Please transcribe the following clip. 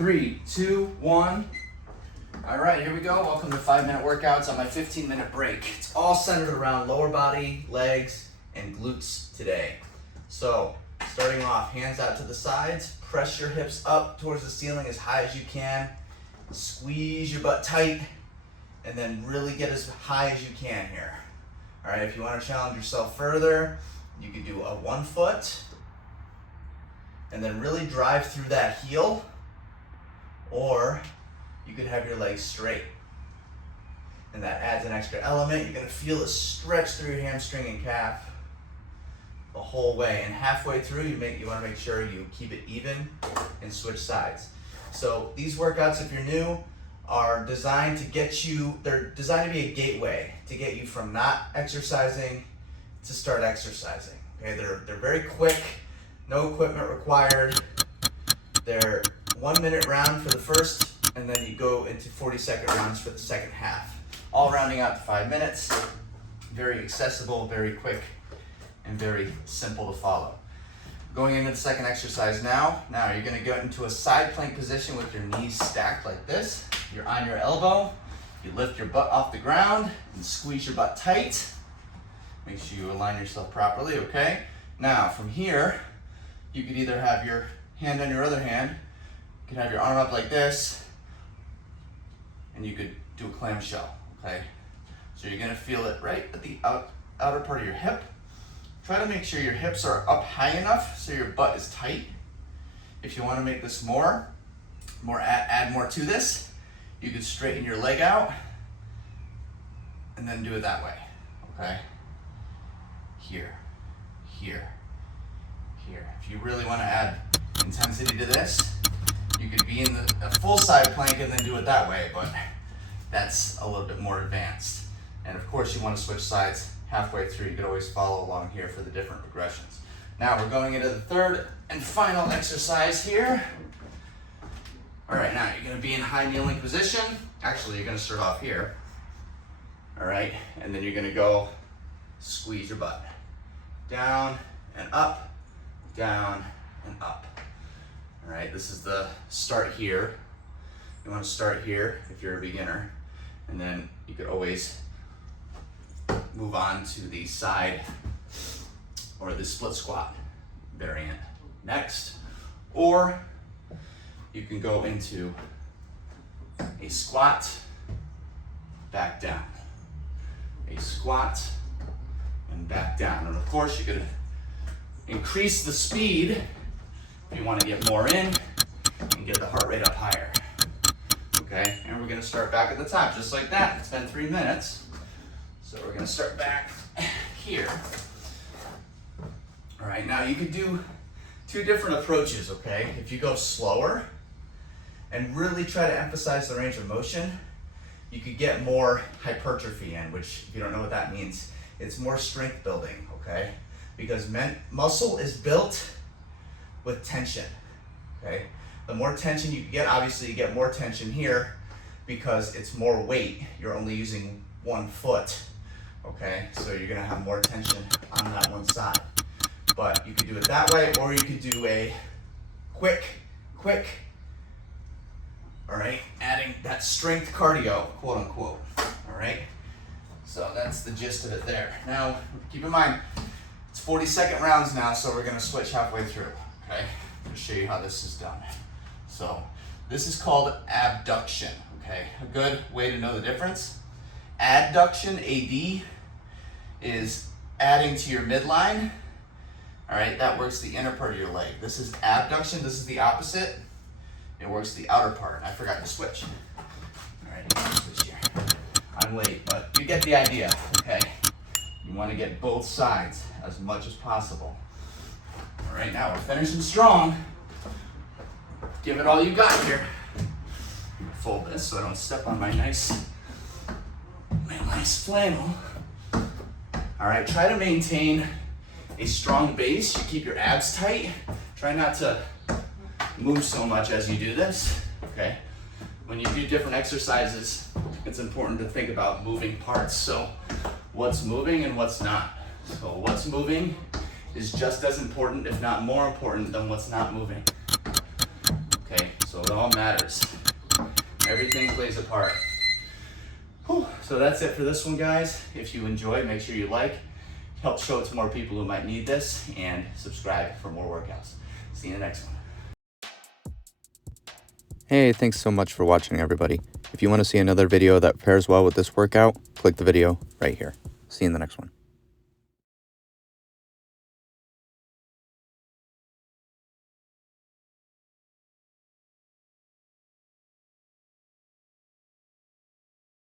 3, 2, 1. All right, here we go. Welcome to 5-minute workouts on my 15-minute break. It's all centered around lower body, legs, and glutes today. So, starting off, hands out to the sides, press your hips up towards the ceiling as high as you can, squeeze your butt tight, and then really get as high as you can here. All right, if you want to challenge yourself further, you could do a 1 foot, and then really drive through that heel, or you could have your legs straight. And that adds an extra element. You're gonna feel it stretch through your hamstring and calf the whole way. And halfway through, you wanna make sure you keep it even and switch sides. So these workouts, if you're new, are designed to get you, they're designed to be a gateway to get you from not exercising to start exercising. Okay, they're very quick, no equipment required. They're 1 minute round for the first, and then you go into 40-second rounds for the second half. All rounding out to 5 minutes. Very accessible, very quick, and very simple to follow. Going into the second exercise now. Now you're gonna get into a side plank position with your knees stacked like this. You're on your elbow. You lift your butt off the ground and squeeze your butt tight. Make sure you align yourself properly, okay? Now from here, you could either have your hand on your other hand, you could have your arm up like this, and you could do a clamshell, okay? So you're gonna feel it right at the outer part of your hip. Try to make sure your hips are up high enough so your butt is tight. If you wanna make this add more to this, you could straighten your leg out and then do it that way, okay? Here, here, here. If you really wanna add intensity to this, you could be in a full side plank and then do it that way, but that's a little bit more advanced. And of course you want to switch sides halfway through. You could always follow along here for the different progressions. Now we're going into the third and final exercise here. All right, now you're gonna be in high kneeling position. Actually, you're gonna start off here. All right, and then you're gonna go squeeze your butt. Down and up, down and up. All right, this is the start here. You want to start here if you're a beginner, and then you could always move on to the side or the split squat variant next, or you can go into a squat, back down, a squat, and back down. And of course, you could increase the speed if you want to get more in and get the heart rate up higher. Okay, and we're gonna start back at the top, just like that. It's been 3 minutes. So we're gonna start back here. All right, now you could do 2 different approaches, okay? If you go slower and really try to emphasize the range of motion, you could get more hypertrophy in, which if you don't know what that means, it's more strength building, okay? Because muscle is built with tension, okay? The more tension you get, obviously you get more tension here because it's more weight. You're only using 1 foot, okay? So you're gonna have more tension on that one side. But you could do it that way, or you could do a quick, all right? Adding that strength cardio, quote unquote, all right? So that's the gist of it there. Now, keep in mind, it's 40-second rounds now, so we're gonna switch halfway through, okay? To show you how this is done. So this is called abduction, okay? A good way to know the difference. Adduction, AD, is adding to your midline. All right, that works the inner part of your leg. This is abduction, this is the opposite. It works the outer part. I forgot to switch. All right, switch here. I'm late, but you get the idea, okay? You wanna get both sides as much as possible. All right, now we're finishing strong. Give it all you got here. Fold this so I don't step on my nice flannel. All right, try to maintain a strong base. You keep your abs tight. Try not to move so much as you do this, okay? When you do different exercises, it's important to think about moving parts. So what's moving and what's not. So what's moving is just as important, if not more important, than what's not moving. Okay, So it all matters. Everything plays a part. Whew. So that's it for this one, guys. If you enjoyed, make sure you like, help show it to more people who might need this, and subscribe for more workouts. See you in the next one. Hey, thanks so much for watching, everybody. If you want to see another video that pairs well with this workout, click the video right here. See you in the next one.